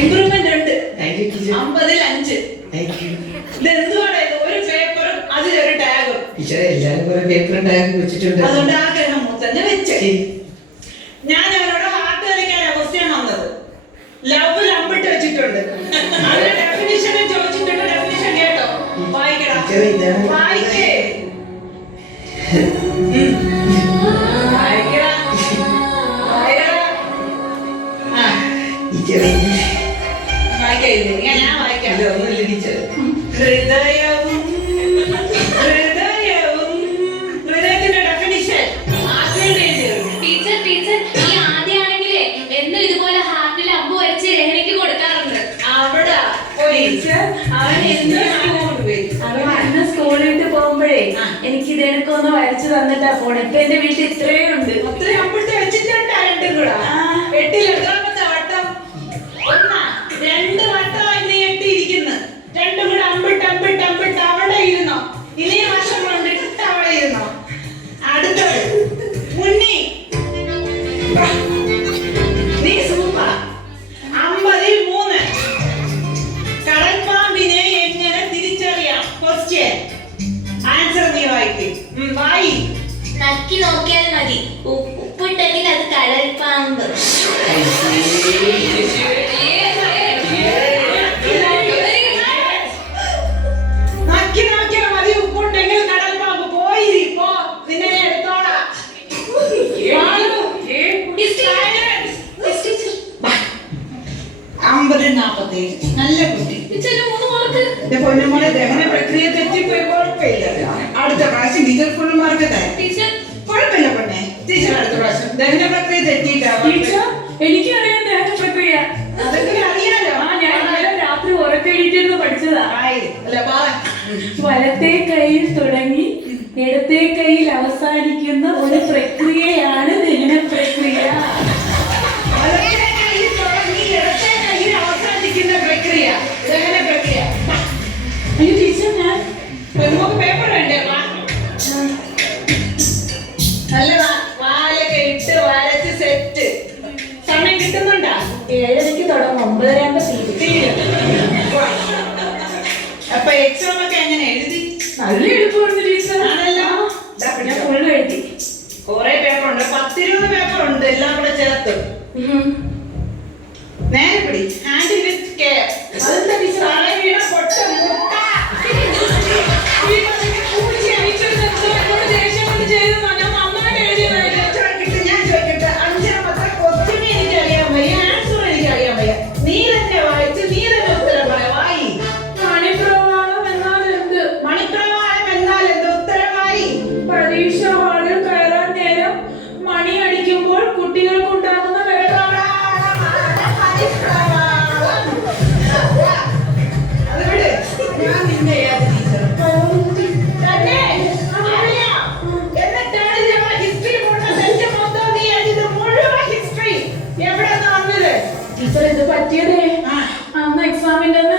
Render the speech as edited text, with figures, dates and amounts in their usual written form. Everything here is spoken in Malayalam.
ഇംപ്രൂവ്മെന്റ് ഉണ്ട്. 50-ൽ 5. ഇതെന്തുവാണ് ഒരു പേപ്പറും അതിലൊരു ടാഗും. അതുകൊണ്ട് ആഗ്രഹം തന്നെ വെച്ച് ഞാൻ അവരോട് ഹാർട്ട് കളിക്കാനാ ക്വസ്റ്റ്യൻ വന്നത്. ലവ് അമ്പിട്ട് വെച്ചിട്ടുണ്ട്. അതിന്റെ ഡെഫിനിഷനും ചോദിച്ചിട്ടുണ്ട്. ഡെഫിനിഷൻ കേട്ടോ? വായിക്കടാ, വായിക്കേ, വായിക്കടാ, വായിക്കടാ. വായിക്കില്ലേ? ഞാൻ വായിക്കാം. ഹൃദയവും ഹൃദയവും ഹൃദയത്തിന്റെ ഡെഫിനിഷൻ ടീച്ചർ ടീച്ചർ ഈ ആദ്യമാണെങ്കിലേ എന്നും ഇതുപോലെ ഹാർട്ടിൽ അമ്പ് വരച്ച് രഹനയ്ക്ക് കൊടുക്കാറുണ്ട്. അവിടെ അവൻ എന്നും സ്കൂളിൽ വിട്ട് പോകുമ്പോഴേ എനിക്ക് ഇതെനിക്കൊന്ന് വരച്ചു തന്നിട്ടാ പോണെ. ഇപ്പൊ എന്റെ വീട്ടിൽ ഇത്രയും ഉണ്ട്. അത്രയും അമ്പിട്ട് വെച്ചിട്ടുണ്ട്. രണ്ടും കൂടെ 8-ൽ എത്രാമത്തെ വട്ടം? 2 വട്ടം ഇന്ന് എട്ടിയിരിക്കുന്നു. രണ്ടും കൂടെ അമ്പിട്ട് അമ്പിട്ട് അമ്പിട്ട് അവിടെ ഇരുന്നോ. ഇനി വർഷം കൊണ്ടിട്ട് അവിടെ ഇരുന്നോ. അടുത്തത് മുന്നി, നീ സൂപ്പർ. 50-ൽ 3. കടൽപ്പാമ്പിനെ എങ്ങനെ തിരിച്ചറിയാം? ക്വസ്റ്റ്യൻ ആൻസർ നീ വായിക്കും. വായി. നക്കി നോക്കിയാൽ മതി. ഉപ്പിട്ടെങ്കിൽ അത് കടൽപ്പാമ്പ്. നക്കി നോക്കിയാൽ മതി. ഉപ്പുണ്ടെങ്കിൽ കടൽപ്പാമ്പ്. പോയി പോ, നിന്നെ എടുത്തോളാം. 50-ൽ 47. നല്ല കുട്ടി. പൊന്നുമോളെ ദഹന പ്രക്രിയ തെറ്റിപ്പോയി. കുഴപ്പമില്ല. അടുത്ത പ്രാവശ്യം ടീച്ചർ ഫുൾ മാർക്ക് തരാം. കുഴപ്പമില്ല പൊന്നെ. ടീച്ചർ അടുത്ത പ്രാവശ്യം ദഹന പ്രക്രിയ തെറ്റിയിട്ടാ. എനിക്കറിയാം ദഹന പ്രക്രിയ. അതൊക്കെ അറിയാലോ. ഞാൻ രാത്രി ഉറക്കെഴുതിയിരുന്നു പഠിച്ചതാ. വലത്തെ കൈയിൽ തുടങ്ങി ഇടത്തെ കൈയിൽ അവസാനിക്കുന്ന ഒരു പ്രക്രിയയാണ് ദഹന പ്രക്രിയ. പ്രക്രിയ ദഹന പ്രക്രിയ. അയ്യോ ടീച്ചർ, ഞാൻ നമുക്ക് പേപ്പർ വേണ്ടേ? നല്ലതാ. വാലൊക്കെ ഇട്ട് വരച്ച് സെറ്റ്. സമയം കിട്ടുന്നുണ്ടാ? 7:30 തുടങ്ങും. 9:30 തീരും. അപ്പൊ എക്സാം ഒക്കെ എങ്ങനെ എഴുതി? നല്ല എളുപ്പമുണ്ട് ടീച്ചർ. ആണല്ലോ. ഞാൻ ഫുള്ള് എഴുതി. കുറെ പേപ്പർ ഉണ്ട്. 10-20 പേപ്പർ ഉണ്ട്. എല്ലാം കൂടെ ചേർത്ത് നേരെ പിടി. Handle with care. അതെന്താ ടീച്ചർ? ആളെ വീണ പൊട്ട മുട്ട. ഞാൻ ചോദിക്കട്ടെ, 5-ാമത്തെ ക്വസ്റ്റ്യൻ എനിക്കറിയാൻ വയ്യ, ആൻസർ എനിക്കറിയാൻ വയ്യ. നീ തന്നെ വായിച്ച് നീ തന്നെ ഉത്തരം പറയാം. വായി. മണിപ്രവാളം എന്നാൽ എന്ത്? മണിപ്രവാളം എന്നാൽ എന്ത്? ഉത്തരമായി. പരീക്ഷ ഹാളിൽ കയറാൻ നേരം മണി അടിക്കുമ്പോൾ കുട്ടികൾക്കുണ്ടാകുന്ന വെപ്രാളം. അത് വിട്. ഞാൻ നിന്നെ ഏത് ടീച്ചർ തന്നെ അറിയാം. എന്നിട്ടാണ് ഹിസ്റ്ററി മുഴുവൻ സെറ്റ് മൊത്തം നീ എഴുതി. മുഴുവൻ ഹിസ്റ്ററി എവിടെ നിന്ന് വന്നത്? ടീച്ചർ ഇത് പറ്റിയതേ അന്ന് എക്സാമിന്റെ അന്ന്